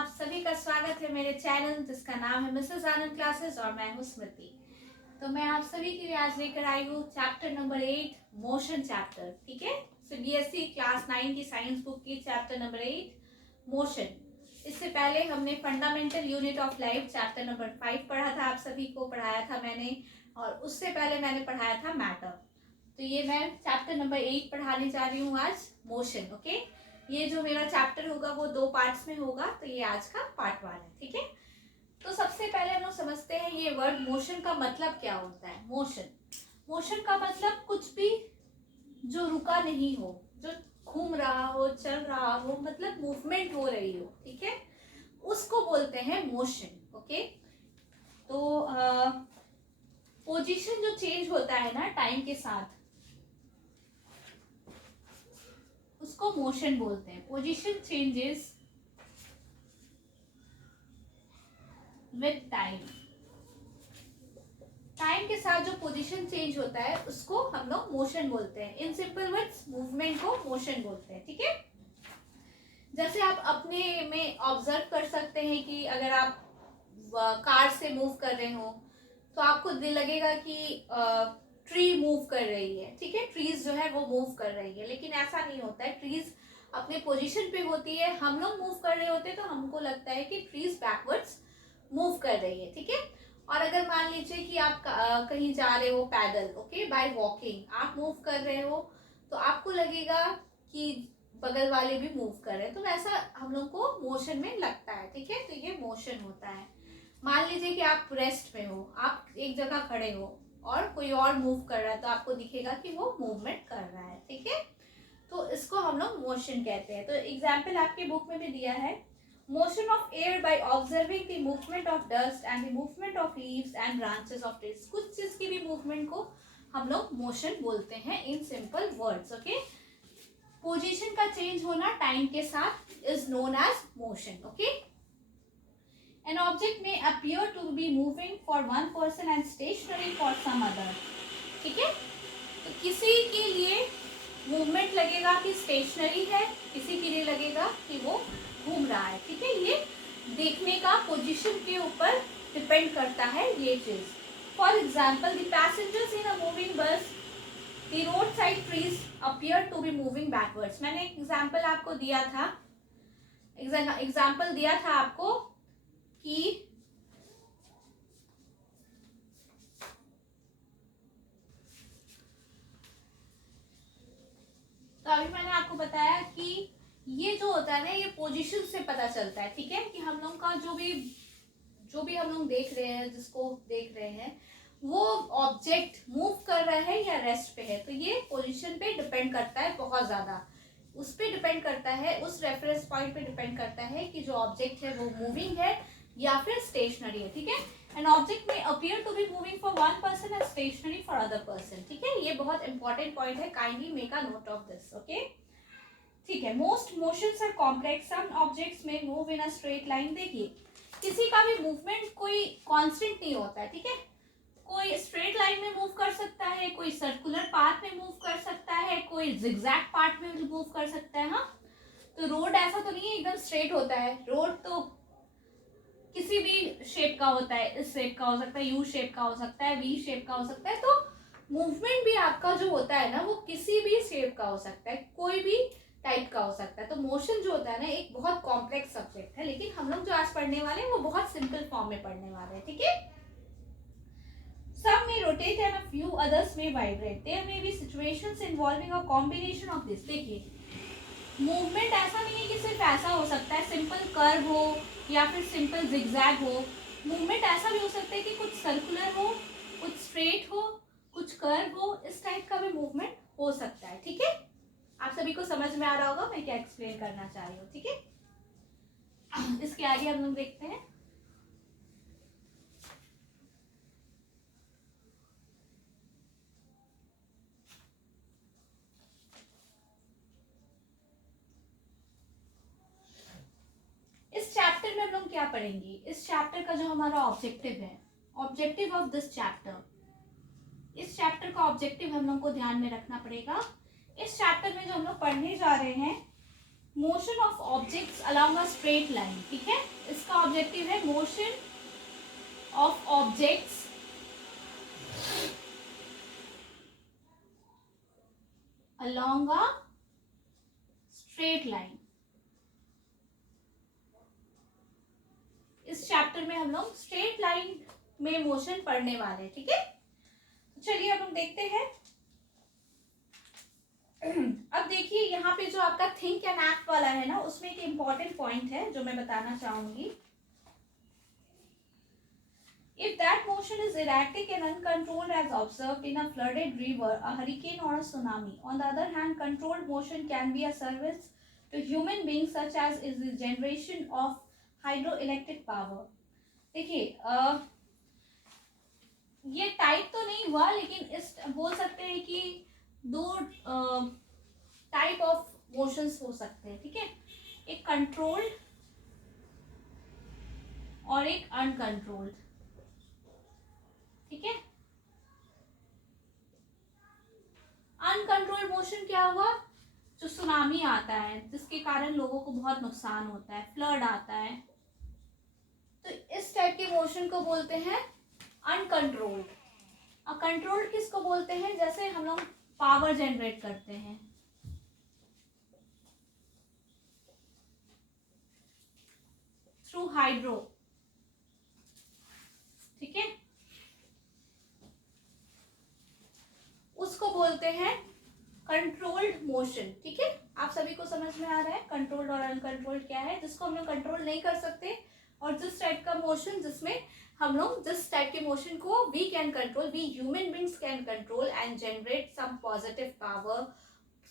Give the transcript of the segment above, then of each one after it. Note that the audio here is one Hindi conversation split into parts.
आप सभी का स्वागत है मेरे चैनल जिसका नाम है मिसेस आनंद क्लासेस और मैं हूँ स्मृति। तो मैं आप सभी के लिए आज लेकर आई हूँ चैप्टर नंबर 8 मोशन चैप्टर। ठीक है, सीबीएसई क्लास 9 की साइंस बुक की चैप्टर नंबर 8 मोशन। इससे पहले हमने fundamental unit of life chapter number 5 पढ़ा था, आप सभी को पढ़ाया था मैंने, और उससे पहले मैंने पढ़ाया था मैटर। तो ये मैं चैप्टर नंबर 8 पढ़ाने जा रही हूँ आज, मोशन। ओके, ये जो मेरा चैप्टर होगा वो 2 पार्ट्स में होगा, तो ये आज का पार्ट 1 है। ठीक है, तो सबसे पहले हम लोग समझते हैं ये वर्ड मोशन का मतलब क्या होता है। मोशन का मतलब कुछ भी जो रुका नहीं हो, जो घूम रहा हो, चल रहा हो, मतलब मूवमेंट हो रही हो, ठीक है, उसको बोलते हैं मोशन। ओके, तो पोजीशन जो चेंज होता है ना टाइम के साथ, उसको मोशन बोलते हैं। Position changes with time, time के साथ जो पोजीशन चेंज होता है उसको हम लोग मोशन बोलते हैं। इन सिंपल वर्ड्स मूवमेंट को मोशन बोलते हैं। ठीक है, जैसे आप अपने में ऑब्जर्व कर सकते हैं कि अगर आप कार से मूव कर रहे हो तो आपको लगेगा कि ट्री मूव कर रही है। ठीक है, ट्रीज जो है वो मूव कर रही है, लेकिन ऐसा नहीं होता है। ट्रीज अपने पोजीशन पे होती है, हम लोग मूव कर रहे होते हैं तो हमको लगता है कि ट्रीज बैकवर्ड्स मूव कर रही है। ठीक है, और अगर मान लीजिए कि आप कहीं जा रहे हो पैदल, ओके, बाय वॉकिंग आप मूव कर रहे हो, तो आपको लगेगा कि बगल वाले भी मूव कर रहे हैं, तो वैसा हम लोग को मोशन में लगता है। ठीक है, तो ये मोशन होता है। मान लीजिए कि आप रेस्ट में हो, आप एक जगह खड़े हो और कोई और मूव कर रहा है, तो आपको दिखेगा कि वो मूवमेंट कर रहा है। ठीक है, तो इसको हम लोग मोशन कहते हैं। तो एग्जाम्पल आपके बुक में भी दिया है, motion of air by observing the movement of dust and the movement of leaves and branches of trees. कुछ चीज की भी मूवमेंट को हम लोग मोशन बोलते हैं in simple words. Okay, position का चेंज होना टाइम के साथ is known as motion. Okay, an object may appear to be moving for one person and stationary for some other। ठीक है, तो किसी के लिए मूवमेंट लगेगा कि स्टेशनरी है, किसी के लिए लगेगा कि वो घूम रहा है। ठीक है, ये देखने का पोजीशन के ऊपर डिपेंड करता है ये चीज। For example the passengers in a moving bus, the road side trees appear to be moving backwards. मैंने एक एग्जाम्पल आपको दिया था, एग्जाम्पल दिया था आपको कि तो अभी मैंने आपको बताया कि ये जो होता है ना, ये पोजीशन से पता चलता है। ठीक है, कि हम लोग का जो भी हम लोग देख रहे हैं, जिसको देख रहे हैं, वो ऑब्जेक्ट मूव कर रहा है या रेस्ट पे है, तो ये पोजीशन पे डिपेंड करता है बहुत ज्यादा। उस पे डिपेंड करता है, उस रेफरेंस पॉइंट पे डिपेंड करता है कि जो ऑब्जेक्ट है वो मूविंग है या फिर स्टेशनरी है। ठीक है, an object may appear to be moving for one person and stationary for other person. ठीक है, ये बहुत इंपॉर्टेंट पॉइंट है, kindly make a note of this. Okay, ठीक है, most motions are complex, some objects may move in a straight line. देखिए, किसी का भी मूवमेंट कोई कांस्टेंट नहीं होता है। ठीक है, कोई स्ट्रेट लाइन में मूव कर सकता है, कोई सर्कुलर पाथ में मूव कर सकता है, कोई जिगजैग पाथ में मूव कर सकता है। हाँ, तो रोड ऐसा तो नहीं है एकदम स्ट्रेट होता है, रोड तो किसी भी शेप का होता है, इस शेप का हो सकता है, यू शेप का हो सकता है, वी शेप का हो सकता है। तो मूवमेंट भी आपका जो होता है ना, वो किसी भी शेप का हो सकता है, कोई भी टाइप का हो सकता है। तो मोशन जो होता है ना, एक बहुत कॉम्प्लेक्स सब्जेक्ट है, लेकिन हम लोग जो आज पढ़ने वाले हैं वो बहुत सिंपल फॉर्म में पढ़ने वाले हैं। ठीक है, some may rotate and a few others may vibrate, there may be situations involving a combination of this। देखिए, मूवमेंट ऐसा नहीं है कि सिर्फ ऐसा हो सकता है, सिंपल कर्व हो या फिर सिंपल जिगजैग हो। मूवमेंट ऐसा भी हो सकता है कि कुछ सर्कुलर हो, कुछ स्ट्रेट हो, कुछ कर्व हो, इस टाइप का भी मूवमेंट हो सकता है। ठीक है, आप सभी को समझ में आ रहा होगा मैं क्या एक्सप्लेन करना चाह रही हूँ। ठीक है, इसके आगे हम लोग देखते हैं। इस चैप्टर में हम लोग क्या पढ़ेंगे, इस चैप्टर का जो हमारा ऑब्जेक्टिव है, ऑब्जेक्टिव ऑफ दिस चैप्टर, इस चैप्टर का ऑब्जेक्टिव हम लोग को ध्यान में रखना पड़ेगा। इस चैप्टर में जो हम लोग पढ़ने जा रहे हैं motion of objects along a straight line, ठीक है। इसका ऑब्जेक्टिव है motion of objects along a straight line. इस चैप्टर में हम लोग स्ट्रेट लाइन में मोशन पढ़ने वाले हैं, ठीक है। चलिए अब हम देखते हैं। अब देखिए यहाँ पे जो आपका थिंक एंड एक्ट वाला है ना, उसमें एक इम्पॉर्टेंट पॉइंट है जो मैं बताना चाहूंगी। If that motion is erratic and uncontrolled as observed in a flooded river, a hurricane or a tsunami, on the other hand, controlled motion can be a service to human beings such as is the generation of hydroelectric power. देखिए ये टाइप तो नहीं हुआ, लेकिन इस बोल सकते हैं कि दो टाइप ऑफ मोशंस हो सकते हैं, ठीक है। एक कंट्रोल्ड और एक अनकंट्रोल्ड, ठीक है। अनकंट्रोल्ड मोशन क्या हुआ, जो सुनामी आता है जिसके कारण लोगों को बहुत नुकसान होता है, फ्लड आता है, तो इस टाइप के मोशन को बोलते हैं अनकंट्रोल्ड। और कंट्रोल्ड किसको बोलते हैं, जैसे हम लोग पावर जनरेट करते हैं, थ्रू हाइड्रो, ठीक है, उसको बोलते हैं कंट्रोल्ड मोशन, ठीक है। आप सभी को समझ में आ रहा है कंट्रोल्ड और अनकंट्रोल्ड क्या है, जिसको हम लोग कंट्रोल नहीं कर सकते, और जिस टाइप का मोशन जिसमें हम लोग जिस टाइप के मोशन को we can control, we human beings can control and generate some positive power,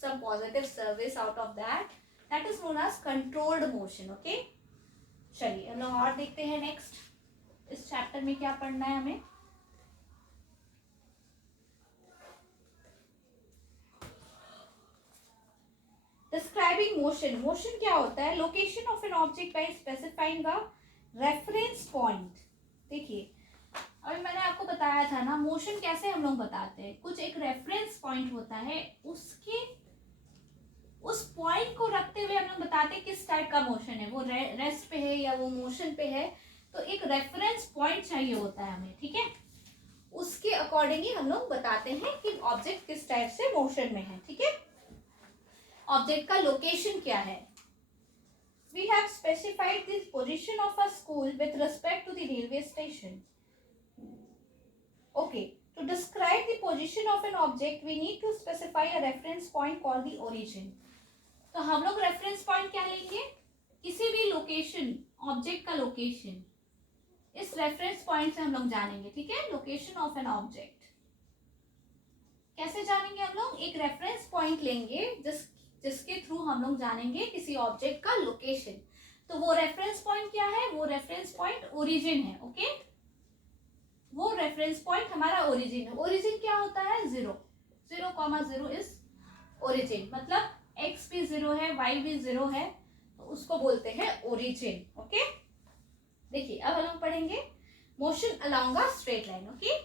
some positive service out of that is known as controlled motion, okay. चलिए हम लोग और देखते हैं नेक्स्ट इस चैप्टर में क्या पढ़ना है हमें। डिस्क्राइबिंग मोशन, मोशन क्या होता है, location of an object by specifying the reference point. देखिए अभी मैंने आपको बताया था ना मोशन कैसे हम लोग बताते हैं, कुछ एक रेफरेंस पॉइंट होता है, उसके उस पॉइंट को रखते हुए हम लोग बताते हैं किस टाइप का मोशन है, वो रेस्ट पे है या वो मोशन पे है, तो एक रेफरेंस पॉइंट चाहिए होता है हमें, ठीक है। उसके अकॉर्डिंगली हम लोग बताते हैं कि ऑब्जेक्ट किस टाइप से मोशन में है, ठीक है। ऑब्जेक्ट का लोकेशन क्या है, we have specified the position of a school with respect to the railway station. Okay, to describe the position of an object we need to specify a reference point called the origin. तो हम लोग रेफरेंस पॉइंट क्या लेंगे, किसी भी लोकेशन, ऑब्जेक्ट का लोकेशन, इस रेफरेंस पॉइंट से हम लोग जानेंगे, ठीक है। लोकेशन ऑफ एन ऑब्जेक्ट कैसे जानेंगे हम लोग, एक रेफरेंस पॉइंट लेंगे जिसके थ्रू हम लोग जानेंगे किसी ऑब्जेक्ट का लोकेशन। तो वो रेफरेंस पॉइंट क्या है, वो रेफरेंस पॉइंट ओरिजिन है, ओके। वो रेफरेंस पॉइंट हमारा ओरिजिन है। ओरिजिन क्या होता है, 0 0,0 इज ओरिजिन, मतलब x भी 0 है, y भी 0 है, तो उसको बोलते हैं ओरिजिन, ओके। देखिए अब हम लोग पढ़ेंगे motion along a straight line, okay.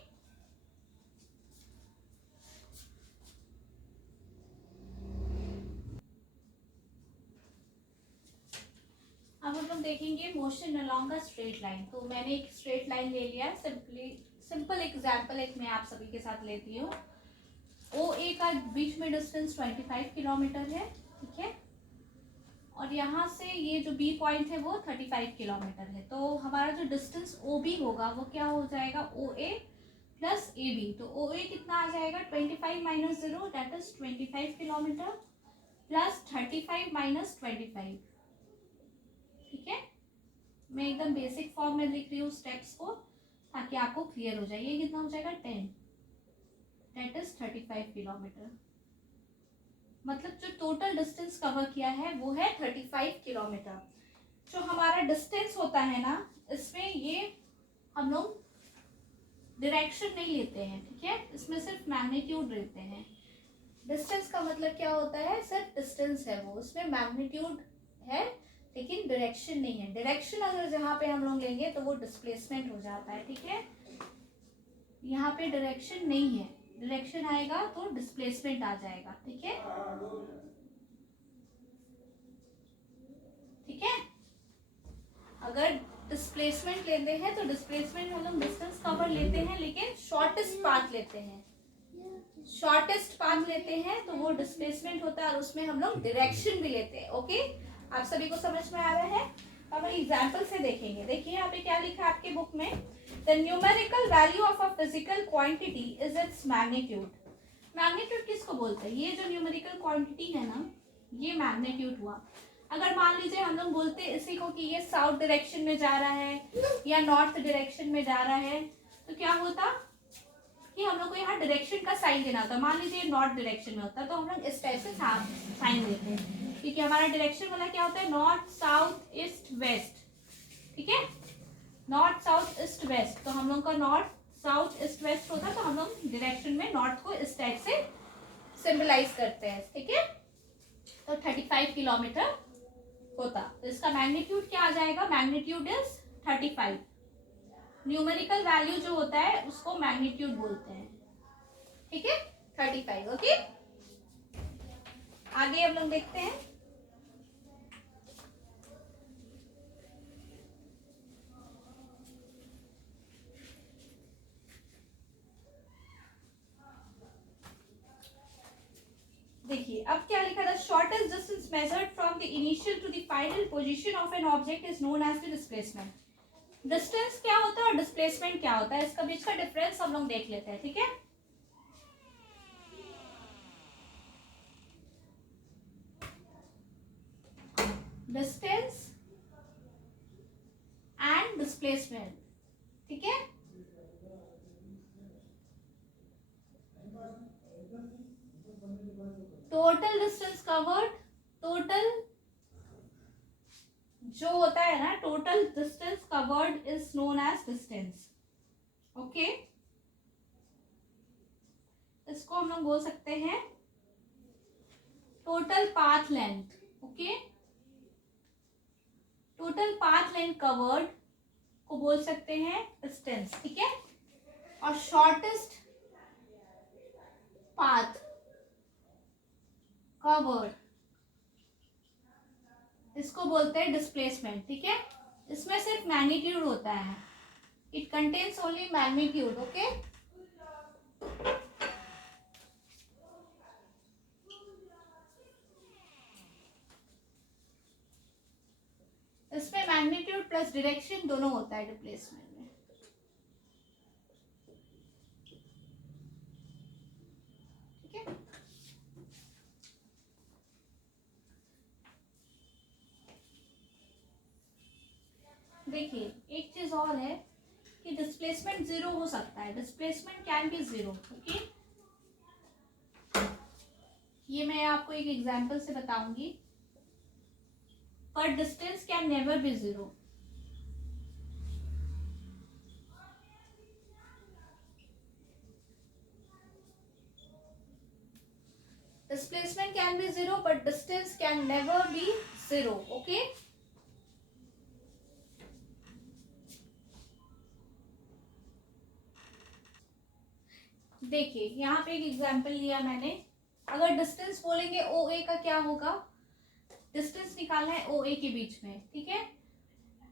अब हम लोग देखेंगे motion along a straight line. तो मैंने एक स्ट्रेट लाइन ले लिया है, सिंपल एग्जांपल एक मैं आप सभी के साथ लेती हूँ। ओ ए का बीच में डिस्टेंस 25 किलोमीटर है, ठीक है, और यहाँ से ये जो बी पॉइंट है वो 35 किलोमीटर है। तो हमारा जो डिस्टेंस ओ बी होगा वो क्या हो जाएगा, ओ ए प्लस ए बी। तो ओ ए कितना आ जाएगा, 25 minus 0 that is 25 kilometre plus 35 minus 25, ठीक है। मैं एकदम बेसिक फॉर्म में लिख रही हूँ स्टेप्स को ताकि आपको क्लियर हो जाए। ये कितना हो जाएगा, 10 दैट इज 35 किलोमीटर। मतलब जो टोटल डिस्टेंस कवर किया है वो है 35 किलोमीटर। जो हमारा डिस्टेंस होता है ना, इसमें ये हम लोग डायरेक्शन नहीं लेते हैं, ठीक है, इसमें सिर्फ मैग्नीट्यूड लेते हैं। डिस्टेंस का मतलब क्या होता है, सिर्फ डिस्टेंस है वो, उसमें मैग्नीट्यूड है लेकिन डायरेक्शन नहीं है। डायरेक्शन अगर जहाँ पे हम लोग लेंगे तो वो डिस्प्लेसमेंट हो जाता है, ठीक है। यहाँ पे डायरेक्शन नहीं है, डायरेक्शन आएगा तो डिस्प्लेसमेंट आ जाएगा, ठीक है। डिस्प्लेसमेंट लेते हैं तो डिस्प्लेसमेंट हम लोग डिस्टेंस कवर लेते हैं लेकिन शॉर्टेस्ट पाथ लेते हैं। शॉर्टेस्ट पाथ लेते हैं तो वो डिस्प्लेसमेंट होता है और उसमें हम लोग डायरेक्शन भी लेते हैं। ओके, आप सभी को समझ में आ रहा है? अब हम एग्जांपल से देखेंगे। देखिए यहाँ पे क्या लिखा है आपके बुक में, the numerical value of a physical quantity is its magnitude. Magnitude किसको बोलते हैं? ये जो न्यूमेरिकल क्वांटिटी है ना, ये मैग्नीट्यूड हुआ। अगर मान लीजिए हम लोग बोलते इसी को कि ये साउथ डायरेक्शन में जा रहा है या नॉर्थ डायरेक्शन में जा रहा है, तो क्या होता कि हम लोग को यहाँ डायरेक्शन का साइन देना होता। मान लीजिए नॉर्थ डायरेक्शन में होता तो हम लोग इस टाइप से साइन देते हैं, क्योंकि हमारा डायरेक्शन वाला क्या होता है, नॉर्थ साउथ ईस्ट वेस्ट। ठीक है, नॉर्थ साउथ ईस्ट वेस्ट, तो हम लोग का नॉर्थ साउथ ईस्ट वेस्ट होता है, तो हम लोग डायरेक्शन में नॉर्थ को इस टाइप से सिंबलाइज करते हैं। ठीक है, तो 35 किलोमीटर होता, तो इसका मैग्नीट्यूड क्या आ जाएगा, मैग्नीट्यूड इज 35। न्यूमेरिकल वैल्यू जो होता है उसको मैग्नीट्यूड बोलते हैं। ठीक है, 35। ओके, आगे हम लोग देखते हैं। देखिए अब क्या लिखा था, shortest distance measured from the initial to the final position of an object is known as the displacement. Distance क्या होता है और डिस्प्लेसमेंट क्या होता है, इसका बीच का डिफरेंस हम लोग देख लेते हैं। ठीक है, डिस्टेंस एंड डिस्प्लेसमेंट। ठीक है, टोटल डिस्टेंस कवर्ड, टोटल जो होता है ना, total distance covered is known as distance. Okay, इसको हम लोग बोल सकते हैं total path length. Okay, total path length covered को बोल सकते हैं डिस्टेंस। ठीक है, और शॉर्टेस्ट पाथ कवर्ड इसको बोलते हैं डिस्प्लेसमेंट। ठीक है, इसमें सिर्फ मैग्नीट्यूड होता है, it contains only magnitude. Okay, इसमें मैग्नीट्यूड प्लस डायरेक्शन दोनों होता है डिस्प्लेसमेंट में। ठीक है, देखिए एक चीज और है कि डिस्प्लेसमेंट जीरो हो सकता है, displacement can be zero. Okay, ये मैं आपको एक एग्जांपल से बताऊंगी, पर distance can never be zero. Displacement can be zero but distance can never be zero. Okay, देखिए यहाँ पे एक एग्जांपल लिया मैंने। अगर डिस्टेंस बोलेंगे ओ ए का क्या होगा, डिस्टेंस निकालना है ओ ए के बीच में। ठीक है,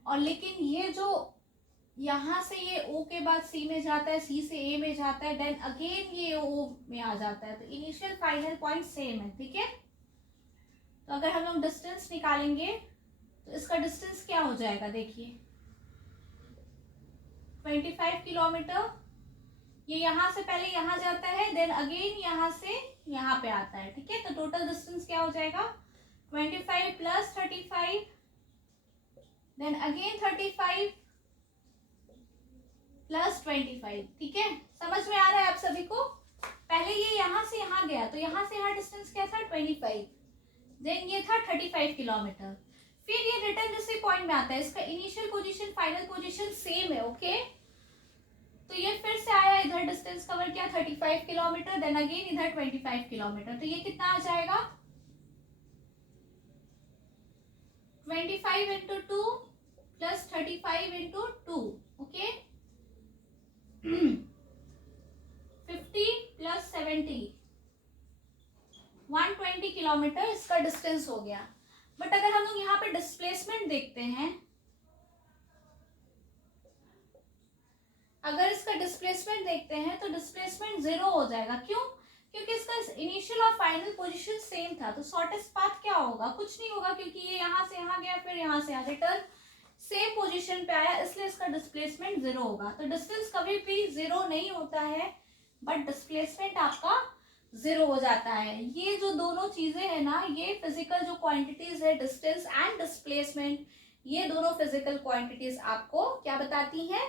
और लेकिन ये जो यहाँ से ये O के बाद C में जाता है, C से A में जाता है, देन अगेन ये O में आ जाता है, तो इनिशियल फाइनल पॉइंट सेम है। ठीक है, तो अगर हम लोग डिस्टेंस निकालेंगे तो इसका डिस्टेंस क्या हो जाएगा, देखिए 25 किलोमीटर। ये यहाँ से पहले यहाँ जाता है, देन अगेन यहाँ से यहाँ पे आता है। ठीक है, तो टोटल डिस्टेंस क्या हो जाएगा, 25 प्लस 35, देन अगेन 35 प्लस 25। ठीक है, समझ में आ रहा है आप सभी को? पहले ये यहाँ से यहाँ गया, तो यहाँ से यहाँ डिस्टेंस क्या था, 25, देन ये था 35 किलोमीटर। फिर ये रिटर्न दूसरे पॉइंट में आता है, इसका initial position final position same है। ओके, तो ये फिर से आया, इधर डिस्टेंस कवर किया 35 किलोमीटर, देन अगेन इधर 25 किलोमीटर, तो ये कितना आ जाएगा, 25 into 2 plus 35 into 2। Okay, 50 plus 70, 120 kilometre इसका डिस्टेंस हो गया। बट अगर हम लोग यहाँ पे डिस्प्लेसमेंट देखते हैं, अगर इसका डिस्प्लेसमेंट देखते हैं तो डिस्प्लेसमेंट 0 हो जाएगा। क्यों? क्योंकि इसका इनिशियल और फाइनल पोजीशन सेम था। तो शॉर्टेस्ट पाथ क्या होगा? कुछ नहीं होगा, क्योंकि ये यहाँ से यहाँ गया, फिर यहाँ से यहाँ रिटर्न सेम पोजीशन पे आया, इसलिए इसका डिस्प्लेसमेंट 0 होगा। तो डिस्टेंस कभी भी 0 नहीं होता है, बट डिस्प्लेसमेंट आपका 0 हो जाता है। ये जो दोनों चीजें है ना, ये फिजिकल जो क्वांटिटीज है, डिस्टेंस एंड डिस्प्लेसमेंट, ये दोनों फिजिकल क्वांटिटीज आपको क्या बताती हैं?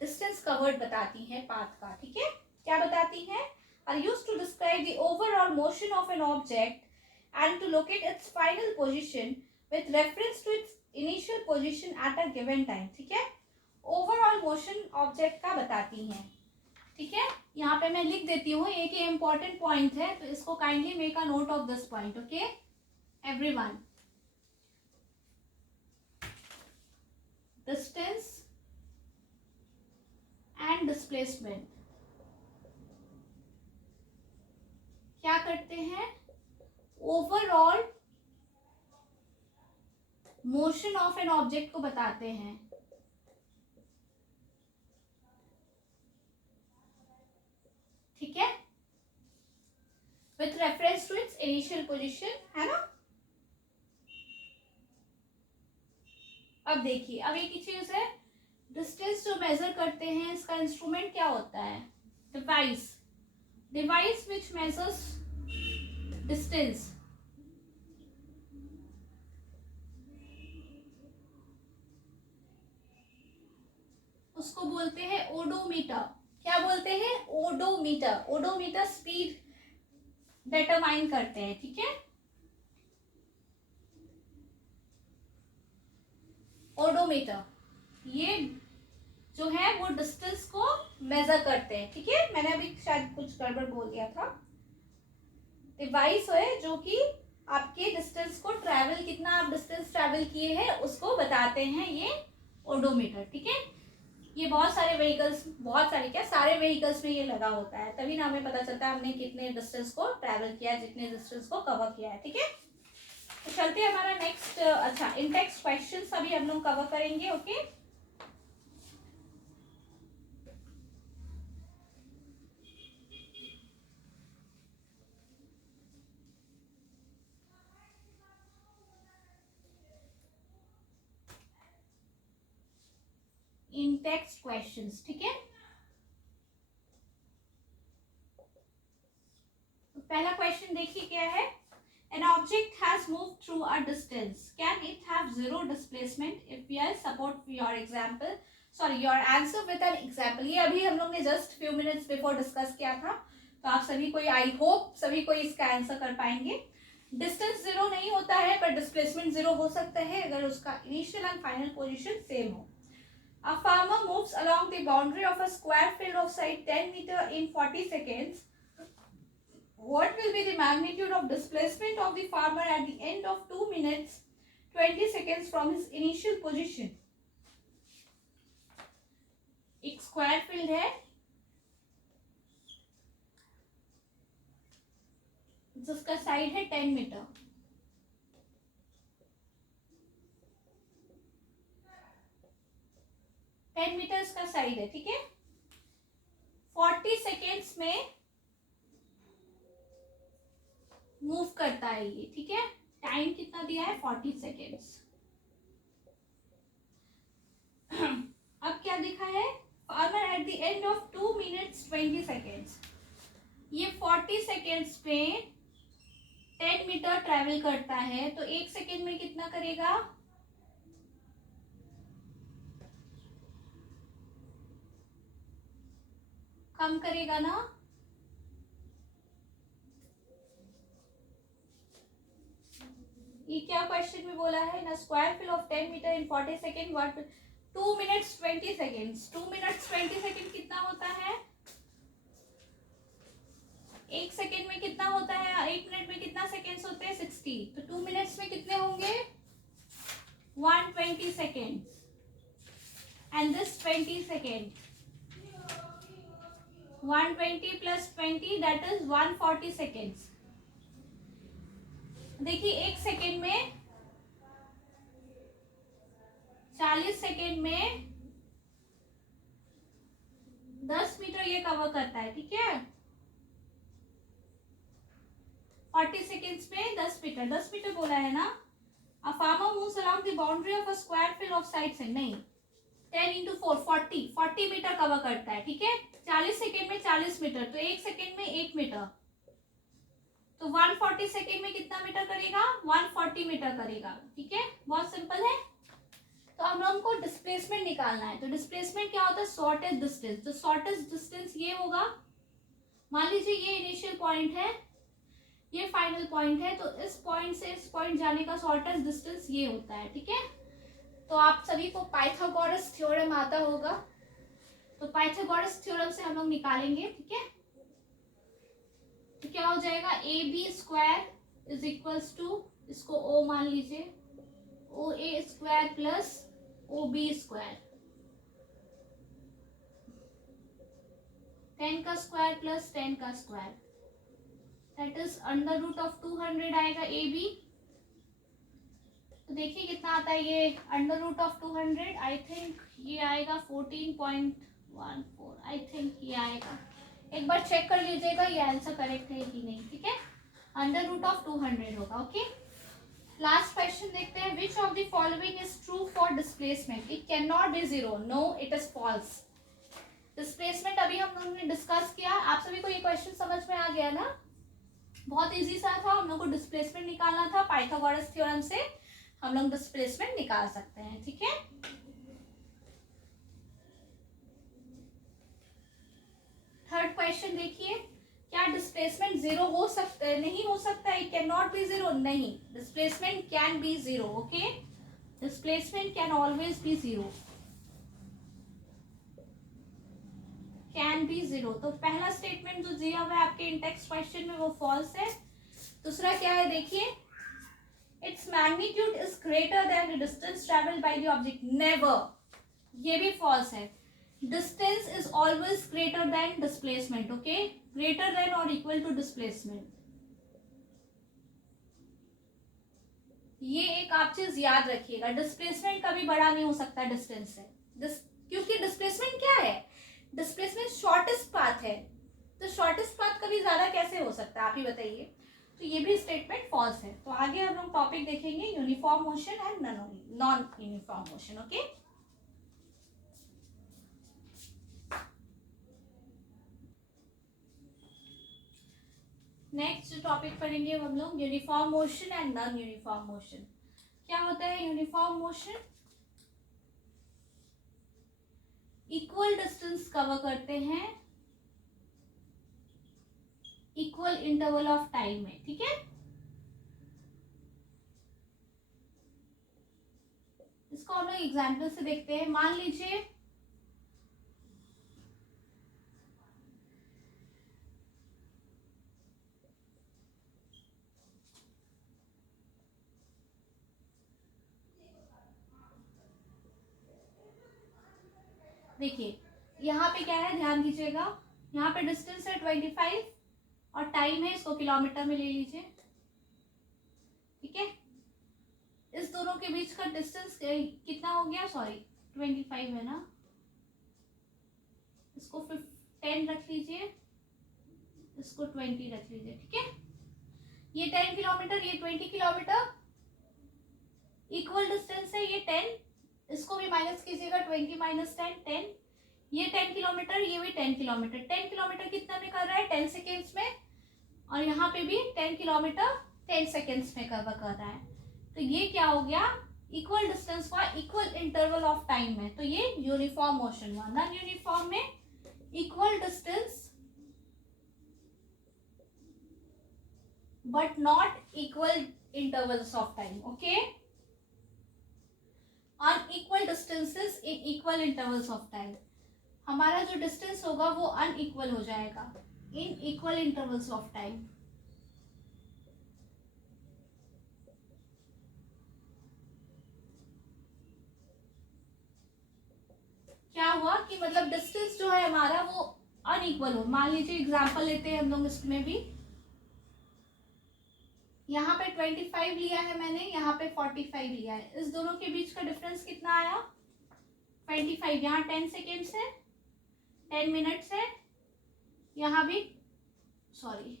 डिस्टेंस कवर्ड बताती हैं पाथ का। ठीक है, क्या बताती हैं? Are used to describe the overall motion of an object and to locate its final position with reference to its initial position at a given time. ठीक है, ओवरऑल मोशन ऑब्जेक्ट का बताती हैं। ठीक है, यहाँ पे मैं लिख देती हूँ, एक ये इंपॉर्टेंट पॉइंट है, तो इसको kindly make a note of this point. Okay everyone, distance and displacement क्या करते हैं? Overall motion of an object को बताते हैं। ठीक है, with reference to its initial position, है ना। अब देखिए, अब एक ही चीज है, डिस्टेंस जो मेजर करते हैं, इसका इंस्ट्रूमेंट क्या होता है? Device, device which measures distance, उसको बोलते हैं ओडोमीटर। क्या बोलते हैं? ओडोमीटर। ओडोमीटर स्पीड डिटरमाइन करते हैं। ठीक है, ओडोमीटर ये जो है वो डिस्टेंस को मेजर करते हैं। ठीक है, मैंने अभी शायद कुछ गड़बड़ बोल दिया था। डिवाइस है जो कि आपके डिस्टेंस को ट्रैवल, कितना आप डिस्टेंस ट्रैवल किए हैं उसको बताते हैं, ये ओडोमीटर। ठीक है, ये बहुत सारे व्हीकल्स, बहुत सारे क्या, सारे व्हीकल्स में ये लगा होता है, तभी ना हमें पता चलता है हमने कितने डिस्टेंस को ट्रैवल किया है, जितने डिस्टेंस को कवर किया है। ठीक है, तो चलते हैं हमारा नेक्स्ट, अच्छा इन टेक्स्ट क्वेश्चंस अभी हम लोग कवर करेंगे। ओके, इन टेक्स्ट क्वेश्चंस। ठीक है, तो पहला क्वेश्चन देखिए क्या है। An object has moved through a distance. Can it have zero displacement? If yes, support your example. Sorry, your answer with an example. ये अभी हम लोग ने just few minutes before discuss किया था, तो आप सभी को, I hope सभी को इसका आंसर कर पाएंगे। डिस्टेंस 0 नहीं होता है, पर डिस्प्लेसमेंट 0 हो सकता है अगर उसका initial and final position same हो। A farmer moves along the boundary of a square field of size 10 meter in 40 seconds. What will be the magnitude of displacement of the farmer at the end of 2 minutes 20 seconds from his initial position? एक स्क्वायर फील्ड है जिसका साइड है 10 मीटर। इसका साइड है। ठीक है, 40 सेकेंड्स में मूव करता है ये। ठीक है, टाइम कितना दिया है? 40 सेकेंड्स। अब क्या दिखा है? Farmer at the end of 2 minutes 20 seconds, ये 40 सेकेंड्स पे 10 मीटर ट्रेवल करता है, तो 1 सेकेंड में कितना करेगा? कम करेगा ना। ये क्या क्वेश्चन में बोला है ना, square field of 10 metre in 40 second, what 2 minutes 20 seconds। 2 minutes 20 second कितना होता है? 1 सेकेंड में कितना होता है? 1 मिनट में कितना सेकेंड्स होते हैं? 60। तो 2 मिनट्स में कितने होंगे? 120 seconds। And this 20 seconds, 120 plus 20 that is 140 seconds। देखिए 1 सेकेंड में 40 सेकेंड में कवर करता है, ठीक है। 40 सेकेंड्स में 10 मीटर, 10 मीटर बोला है ना। A farmer moves around the boundary of a square field of side से, नहीं 10 इंटू 4 40 मीटर कवर करता है, ठीक है। 40 सेकेंड में 40 मीटर, तो 1 सेकेंड में 1 मीटर, तो 140 सेकेंड में कितना मीटर करेगा, 140 मीटर करेगा, ठीक है। बहुत सिंपल है। तो हम लोग को डिस्प्लेसमेंट निकालना है। तो डिस्प्लेसमेंट क्या होता है, शॉर्टेस्ट डिस्टेंस। तो शॉर्टेस्ट डिस्टेंस ये होगा, मान लीजिए ये इनिशियल पॉइंट है, ये फाइनल पॉइंट है, तो इस पॉइंट से इस पॉइंट जाने का शॉर्टेस्ट डिस्टेंस ये होता है, ठीक है। तो आप सभी को पाइथागोरस थ्योरम आता होगा, तो पाइथागोरस थ्योरम से हम लोग निकालेंगे, ठीक है। तो क्या हो जाएगा, A B square is equals to, इसको ओ मान लीजिए, O A square plus O B square, 10 का स्क्वायर प्लस 10 का square, that is under root of 200 आएगा ए बी। तो देखिए कितना आता है ये under root of 200, I think ये आएगा 14.14, आई थिंक ये आएगा। एक बार चेक कर लीजिएगा ये आंसर करेक्ट है कि नहीं, ठीक है। अंडर रूट ऑफ 200 होगा, ओके। लास्ट क्वेश्चन देखते हैं, which of the following is true for displacement, it can not be zero, no it is false. Displacement अभी हम लोगों ने डिस्कस किया, आप सभी को ये क्वेश्चन समझ में आ गया ना, बहुत इजी सा था। हम लोग को डिस्प्लेसमेंट निकालना था, पाइथागोरस थ्योरम से हम लोग डिस्प्लेसमेंट निकाल सकते हैं, ठीक है। थर्ड क्वेश्चन देखिए, क्या डिस्प्लेसमेंट जीरो हो सकता है, नहीं हो सकता है, कैन नॉट बी जीरो, नहीं, displacement can be zero, okay. Displacement can always be zero, can be zero. तो पहला स्टेटमेंट जो दिया हुआ है आपके इंटेक्स्ट क्वेश्चन में वो फॉल्स है। दूसरा क्या है देखिए, its magnitude is greater than the distance travelled by the object, never, ये भी फॉल्स है। Distance is always greater than displacement, okay, greater than और इक्वल टू डिस्प्लेसमेंट, ये एक आप चीज याद रखिएगा। डिस्प्लेसमेंट कभी बड़ा नहीं हो सकता डिस्टेंस से, क्योंकि डिस्प्लेसमेंट क्या है, डिस्प्लेसमेंट शॉर्टेस्ट पाथ है, तो शॉर्टेस्ट पाथ कभी ज्यादा कैसे हो सकता है, आप ही बताइए। तो ये भी स्टेटमेंट फॉल्स है। तो आगे हम लोग टॉपिक देखेंगे uniform motion and non uniform motion, okay. Next topic पढ़ेंगे हम लोग uniform motion and non uniform motion. क्या होता है uniform motion, equal distance cover करते हैं इक्वल इंटरवल ऑफ टाइम में, ठीक है। इसको हम लोग एग्जाम्पल से देखते हैं। मान लीजिए देखिए यहाँ पे क्या है, ध्यान दीजिएगा, यहाँ पे डिस्टेंस है 25 और टाइम है, इसको किलोमीटर में ले लीजिए, ठीक है। इस दोनों के बीच का डिस्टेंस कितना हो गया, सॉरी 25 है ना, इसको 10 रख लीजिए, इसको 20 रख लीजिए, ठीक है। ये 10 किलोमीटर, ये 20 किलोमीटर, इक्वल डिस्टेंस है, ये 10, इसको भी माइनस कीजिएगा, 20 माइनस 10 10, ये 10 किलोमीटर, ये भी 10 किलोमीटर। 10 किलोमीटर कितना में कर रहा है, 10 सेकेंड्स में, और यहाँ पे भी 10 किलोमीटर 10 सेकेंड्स में कवर कर रहा है। तो ये क्या हो गया, इक्वल डिस्टेंस हुआ इक्वल इंटरवल ऑफ टाइम में, तो ये यूनिफॉर्म मोशन हुआ। नॉन यूनिफॉर्म में equal distance but not equal intervals of time, okay. Unequal distances in equal intervals of time, हमारा जो डिस्टेंस होगा वो अनइक्वल हो जाएगा in equal intervals of time. क्या हुआ कि मतलब डिस्टेंस जो है हमारा वो अनइक्वल हो। मान लीजिए एग्जांपल लेते हैं हम लोग इसमें भी, यहाँ पे 25 लिया है मैंने, यहाँ पे 45 लिया है, इस दोनों के बीच का डिफरेंस कितना आया 25, यहाँ 10 सेकेंड्स है, 10 मिनट्स है, यहाँ भी, सॉरी,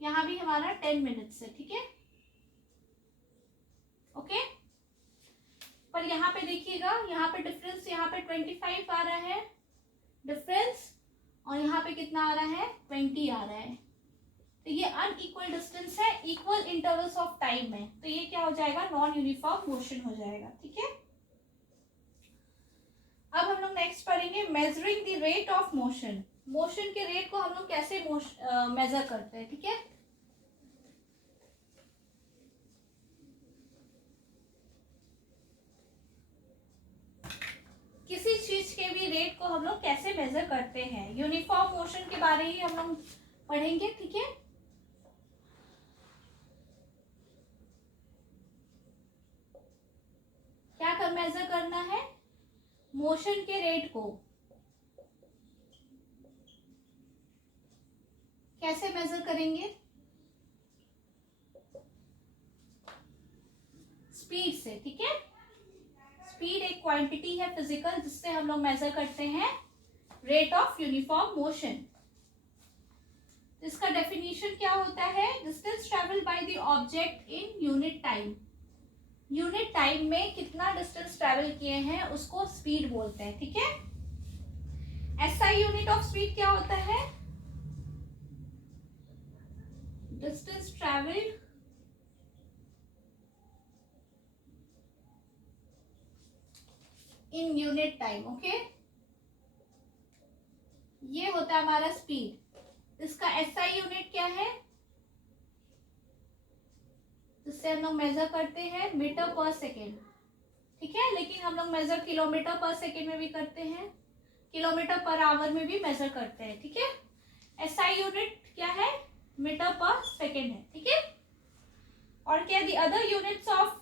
यहाँ भी हमारा 10 मिनट्स है, ठीक है, ओके। पर यहाँ पे देखिएगा, यहाँ पे डिफरेंस, यहाँ पे 25 आ रहा है डिफरेंस, और यहाँ पे कितना आ रहा है, 20 आ रहा है। तो ये अनइक्वल डिस्टेंस है, इक्वल इंटरवल्स ऑफ टाइम में, तो ये क्या हो जाएगा, नॉन यूनिफॉर्म मोशन हो जाएगा, ठीक है। अब हम लोग नेक्स्ट पढ़ेंगे measuring the rate of motion. Motion के रेट को हम लोग कैसे मेजर करते हैं, ठीक है। किसी चीज के भी रेट को हम लोग कैसे मेजर करते हैं, यूनिफॉर्म मोशन के बारे ही हम लोग पढ़ेंगे, ठीक है। क्या कर मेजर करना है, मोशन के रेट को कैसे मेजर करेंगे, स्पीड से, ठीक है। स्पीड एक क्वांटिटी है फिजिकल, जिससे हम लोग मेजर करते हैं रेट ऑफ यूनिफॉर्म मोशन। इसका डेफिनेशन क्या होता है, distance travel by the object in unit time. Unit time में कितना डिस्टेंस ट्रेवल किए हैं उसको स्पीड बोलते हैं, ठीक है। एसआई यूनिट ऑफ स्पीड क्या होता है, distance travelled in unit time, okay. ये होता है हमारा स्पीड। इसका एसआई यूनिट क्या है, जिससे हम लोग मेजर करते हैं मीटर पर सेकेंड, ठीक है। लेकिन हम लोग मेजर किलोमीटर पर सेकेंड में भी करते हैं, किलोमीटर पर आवर में भी मेजर करते हैं, ठीक है। एसआई यूनिट क्या है, मीटर पर सेकेंड है, ठीक है। और क्या the other units of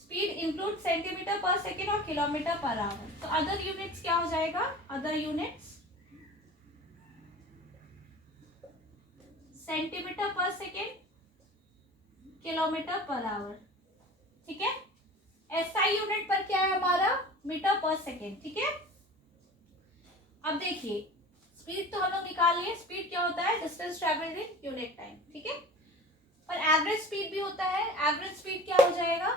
speed include centimetre पर सेकेंड और किलोमीटर पर आवर। तो अदर यूनिट्स क्या हो जाएगा, अदर यूनिट्स सेंटीमीटर पर सेकेंड, किलोमीटर पर आवर, ठीक है। एसआई यूनिट पर क्या है हमारा, मीटर पर सेकेंड, ठीक है। अब देखिए स्पीड तो हम लोग निकाल लिए, स्पीड क्या होता है, distance travelled in unit time, ठीक है। पर एवरेज स्पीड भी होता है, एवरेज स्पीड क्या हो जाएगा,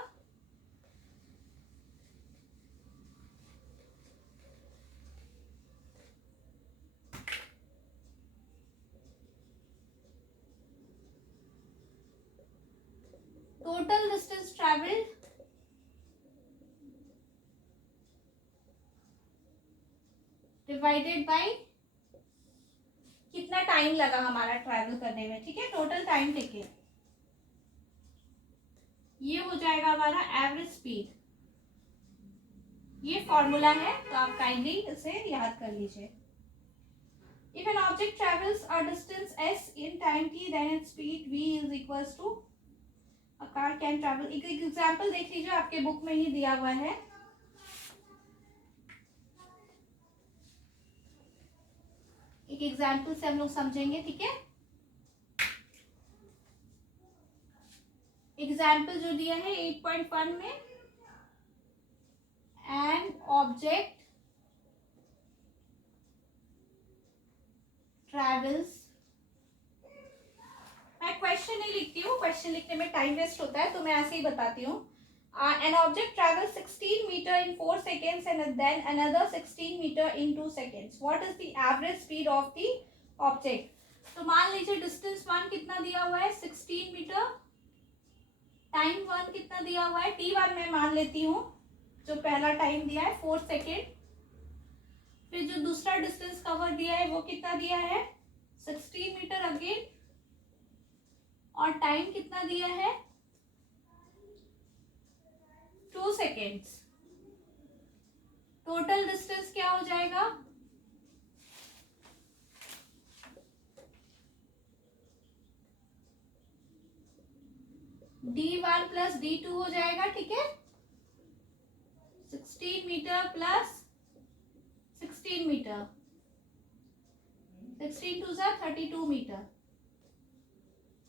total distance travelled divided by कितना टाइम लगा हमारा ट्रैवल करने में, ठीक है, टोटल टाइम टेकन, ये हो जाएगा हमारा एवरेज स्पीड। ये फॉर्मूला है, तो आप काइंडली इसे याद कर लीजिए। If N object travels a distance s in time t, then its speed v is equals to a car can travel। एक एग्जांपल देख लीजिए, आपके बुक में ही दिया हुआ है। एक एग्जांपल से हम लोग समझेंगे, ठीक है। एग्जाम्पल जो दिया है 8.1 में, एन ऑब्जेक्ट ट्रेवल्स, मैं क्वेश्चन नहीं लिखती हूँ, क्वेश्चन लिखने में टाइम वेस्ट होता है, तो मैं ऐसे ही बताती हूँ। An object travels 16 metre in 4 seconds and then another 16 meter in 2 seconds. What is the average speed of the object? तो मान लीजिए डिस्टेंस 1 कितना दिया हुआ है, 16 मीटर, टाइम 1 कितना दिया हुआ है, t1 मैं मान लेती हूँ, जो पहला टाइम दिया है 4 सेकेंड, फिर जो दूसरा डिस्टेंस कवर दिया है वो कितना दिया है, 16 मीटर अगेन, और टाइम कितना दिया है, 2 सेकेंड्स। टोटल डिस्टेंस क्या हो जाएगा, d1 प्लस d2 हो जाएगा, ठीक है। 16 metre plus 16 metre, 16 to 32 metre,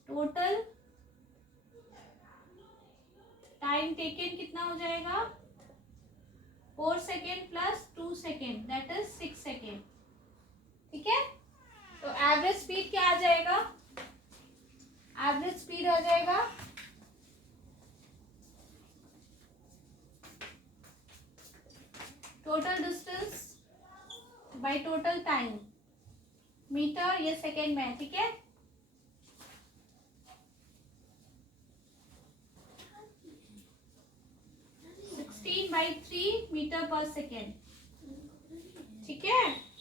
total time taken कितना हो जाएगा, 4 second plus 2 second, that is 6 second, ठीक है। तो एवरेज स्पीड क्या आ जाएगा, एवरेज स्पीड आ जाएगा total distance by total time, metre या सेकेंड में, ठीक है। Sixteen by 3 metre per second, ठीक है।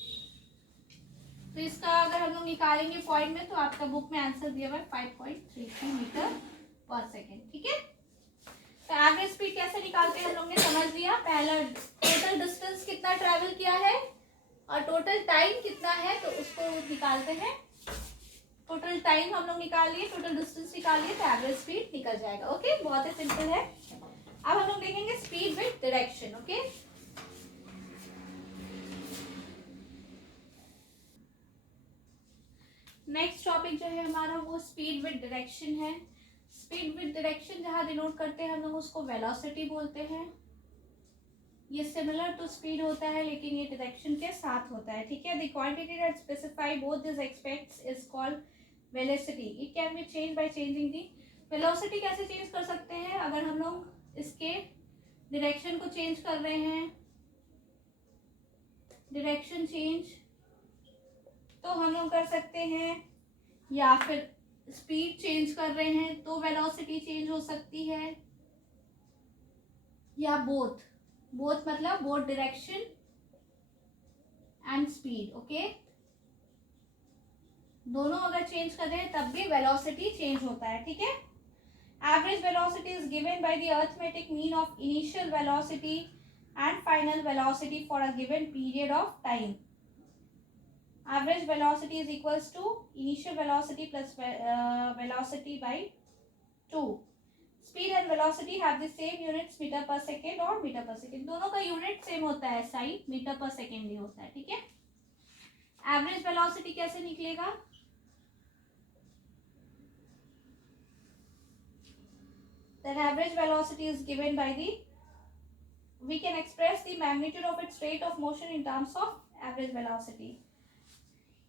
तो इसका अगर हम लोग निकालेंगे पॉइंट में तो आपका बुक में आंसर दिया हुआ है 5.33 मीटर पर सेकेंड, ठीक है। तो एवरेज स्पीड कैसे निकालते हैं हम लोग ने समझ लिया। पहला टोटल डिस्टेंस कितना ट्रैवल किया है और टोटल टाइम कितना है, तो उसको निकालते हैं। टोटल टाइम हम लोग निकाल लिए, टोटल डिस्टेंस निकाल लिए, तो एवरेज स्पीड निकल जाएगा। ओके, बहुत ही सिंपल है। अब हम लोग देखेंगे speed with direction. Okay, next topic जो है हमारा वो स्पीड विद डायरेक्शन है। स्पीड विद डायरेक्शन जहां डिनोट करते हैं हम लोग उसको वेलोसिटी बोलते हैं। ये सिमिलर टू स्पीड होता है लेकिन ये डायरेक्शन के साथ होता है, ठीक है। The quantity that specify both this aspects is called velocity. It can be change by changing the velocity. कैसे चेंज कर सकते हैं, अगर हम लोग इसके डायरेक्शन को चेंज कर रहे हैं, डायरेक्शन चेंज, तो हम लोग कर सकते हैं, या फिर स्पीड चेंज कर रहे हैं तो वेलोसिटी चेंज हो सकती है, या बोथ। बोथ मतलब both direction and speed. Okay, दोनों अगर चेंज कर रहे हैं तब भी वेलोसिटी चेंज होता है, ठीक है। Average velocity is given by the arithmetic mean of initial velocity and final velocity for a given period of time. Average velocity is equals to initial velocity plus velocity by 2. Speed and velocity have the same units, meter per second और meter per second। दोनों का यूनिट सेम होता है, साई मीटर पर सेकेंड ही होता है, ठीक है। एवरेज वेलोसिटी कैसे निकलेगा, then average velocity is given by the, we can express the magnitude of its rate of motion in terms of average velocity।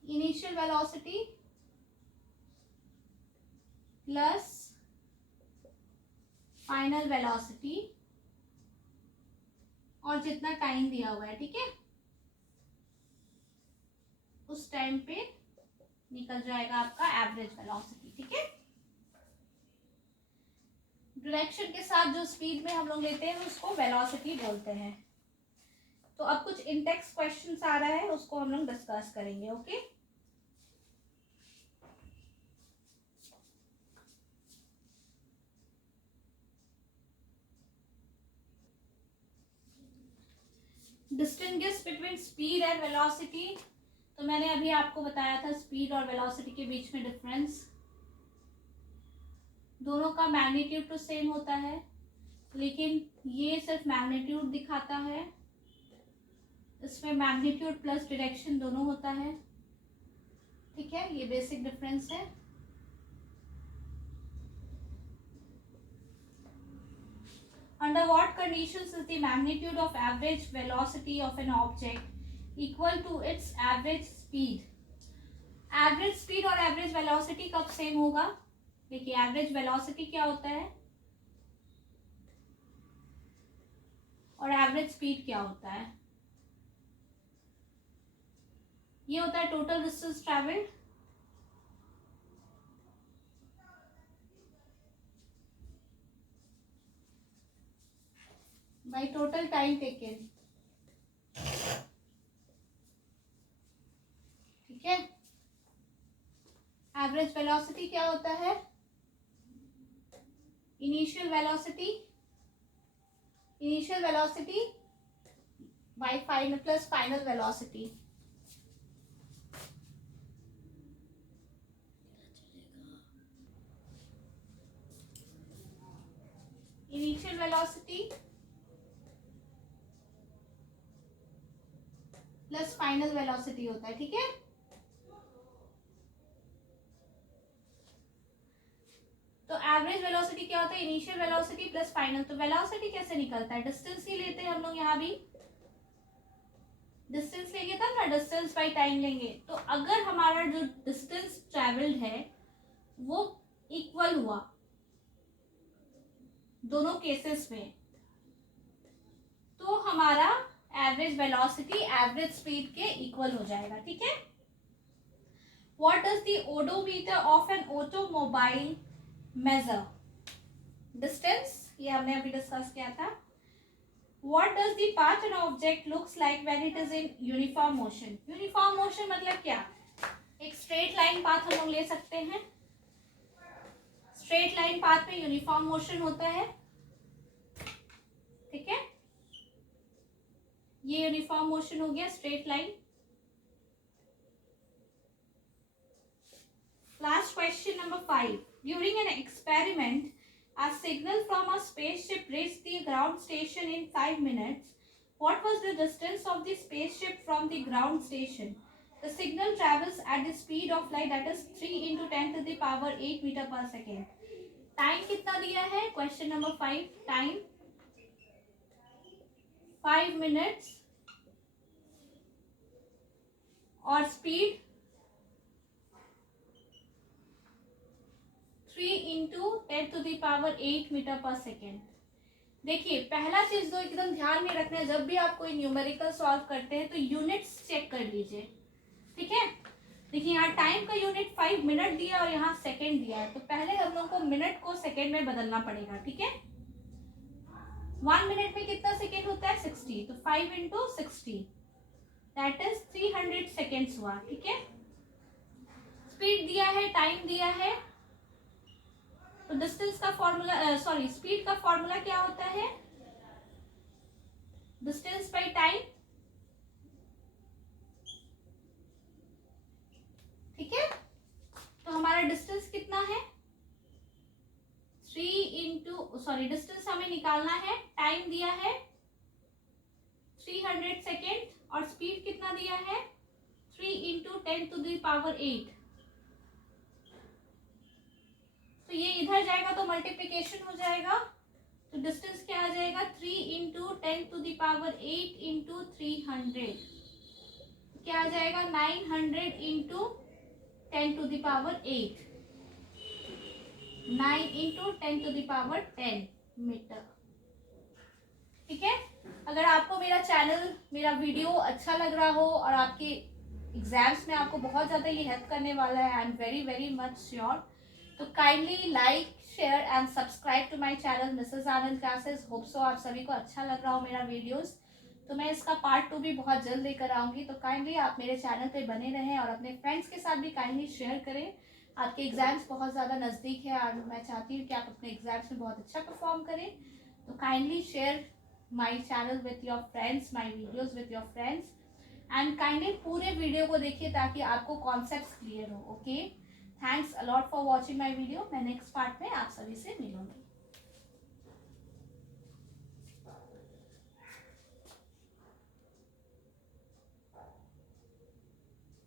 initial velocity plus final velocity और जितना टाइम दिया हुआ है, ठीक है, उस टाइम पे निकल जाएगा आपका एवरेज वेलोसिटी, ठीक है। डायरेक्शन के साथ जो स्पीड में हम लोग लेते हैं उसको वेलोसिटी बोलते हैं। तो अब कुछ इंटेक्स क्वेश्चंस आ रहा है, उसको हम लोग डिस्कस करेंगे। Okay, distinguish between speed and velocity. तो मैंने अभी आपको बताया था स्पीड और वेलोसिटी के बीच में डिफरेंस। दोनों का मैग्नीट्यूड तो सेम होता है लेकिन ये सिर्फ मैग्नीट्यूड दिखाता है, इसमें मैग्नीट्यूड प्लस डायरेक्शन दोनों होता है, ठीक है। ये बेसिक डिफरेंस है। Under what conditions is the magnitude of average velocity of an object equal to its average speed? Average speed और एवरेज वेलोसिटी कब सेम होगा? देखिए, एवरेज वेलोसिटी क्या होता है और एवरेज स्पीड क्या होता है? ये होता है total distance travelled bye total time taken, ठीक है। एवरेज वेलोसिटी क्या होता है? Initial velocity bye final plus final velocity. Initial velocity plus final velocity होता है, ठीक है। तो एवरेज वेलोसिटी क्या होता है? Initial velocity plus final. तो वेलोसिटी कैसे निकलता है? डिस्टेंस ही लेते हैं हम लोग यहाँ भी, डिस्टेंस लेंगे तब ना, डिस्टेंस बाई टाइम लेंगे। तो अगर हमारा जो डिस्टेंस ट्रेवल्ड है वो इक्वल हुआ दोनों केसेस में, तो हमारा एवरेज वेलोसिटी एवरेज स्पीड के इक्वल हो जाएगा, ठीक है। What does the odometer of an automobile measure? Distance, ये हमने अभी डिस्कस किया था। What does the path an object looks like when it is in uniform motion? Uniform motion मतलब क्या? एक स्ट्रेट लाइन पाथ हम लोग ले सकते हैं। स्ट्रेट लाइन पाथ में यूनिफॉर्म मोशन होता है, ठीक है। ये यूनिफॉर्म मोशन हो गया, straight line. Last question number 5. During an experiment a signal from a spaceship reached the ground station in 5 minutes. What was the distance of the spaceship from the ground station? The signal travels at the speed of light, that is 3 into 10 to the power 8 meter per second. Time कितना दिया है? Question number 5. टाइम 5 minutes और speed 3 into 10 to the power 8 metre per second. देखिए पहला चीज तो एकदम ध्यान में रखना है, जब भी आप कोई न्यूमेरिकल सॉल्व करते हैं तो यूनिट्स चेक कर लीजिए, ठीक है। देखिए यहाँ टाइम का यूनिट 5 मिनट दिया और यहाँ सेकेंड दिया है, तो पहले हम लोग को मिनट को सेकेंड में बदलना पड़ेगा, ठीक है। 1 मिनट में कितना सेकेंड होता है? 60, तो 5 into 60 दैट इज 300 सेकेंड्स हुआ, ठीक है। स्पीड दिया है, टाइम दिया है, तो डिस्टेंस का फॉर्मूला, सॉरी स्पीड का फॉर्मूला क्या होता है? डिस्टेंस बाई टाइम, ठीक है। तो हमारा डिस्टेंस कितना है? 3 इंटू, सॉरी डिस्टेंस हमें निकालना है, टाइम दिया है 300 सेकेंड और स्पीड कितना दिया है? 3 इंटू 10 टू द पावर 8। तो ये इधर जाएगा तो मल्टीप्लीकेशन हो जाएगा, तो डिस्टेंस क्या आ जाएगा? 3 into 10 to the power 8 into 300, क्या आ जाएगा? 900 into 10 to the power 8, 9 into 10 to the power 10 metre, ठीक है। अगर आपको मेरा चैनल, मेरा वीडियो अच्छा लग रहा हो और आपके एग्जाम्स में आपको बहुत ज़्यादा ये हेल्प करने वाला है, I am very very much sure, तो kindly like share and subscribe to my channel Mrs Anand classes. Hope so आप सभी को अच्छा लग रहा हो मेरा वीडियोस। तो मैं इसका पार्ट 2 भी बहुत जल्द लेकर आऊँगी, तो काइंडली आप मेरे चैनल पे बने रहें और अपने फ्रेंड्स के साथ भी काइंडली शेयर करें। आपके एग्जाम्स बहुत ज़्यादा नज़दीक है और मैं चाहती हूँ कि आप अपने एग्जाम्स में बहुत अच्छा परफॉर्म करें, तो kindly share my channel with your friends, my videos with your friends, and kindly पूरे वीडियो को देखिए ताकि आपको कॉन्सेप्ट्स क्लियर हो। Okay, thanks a lot for watching my video. मैं नेक्स्ट पार्ट में आप सभी से मिलूंगी।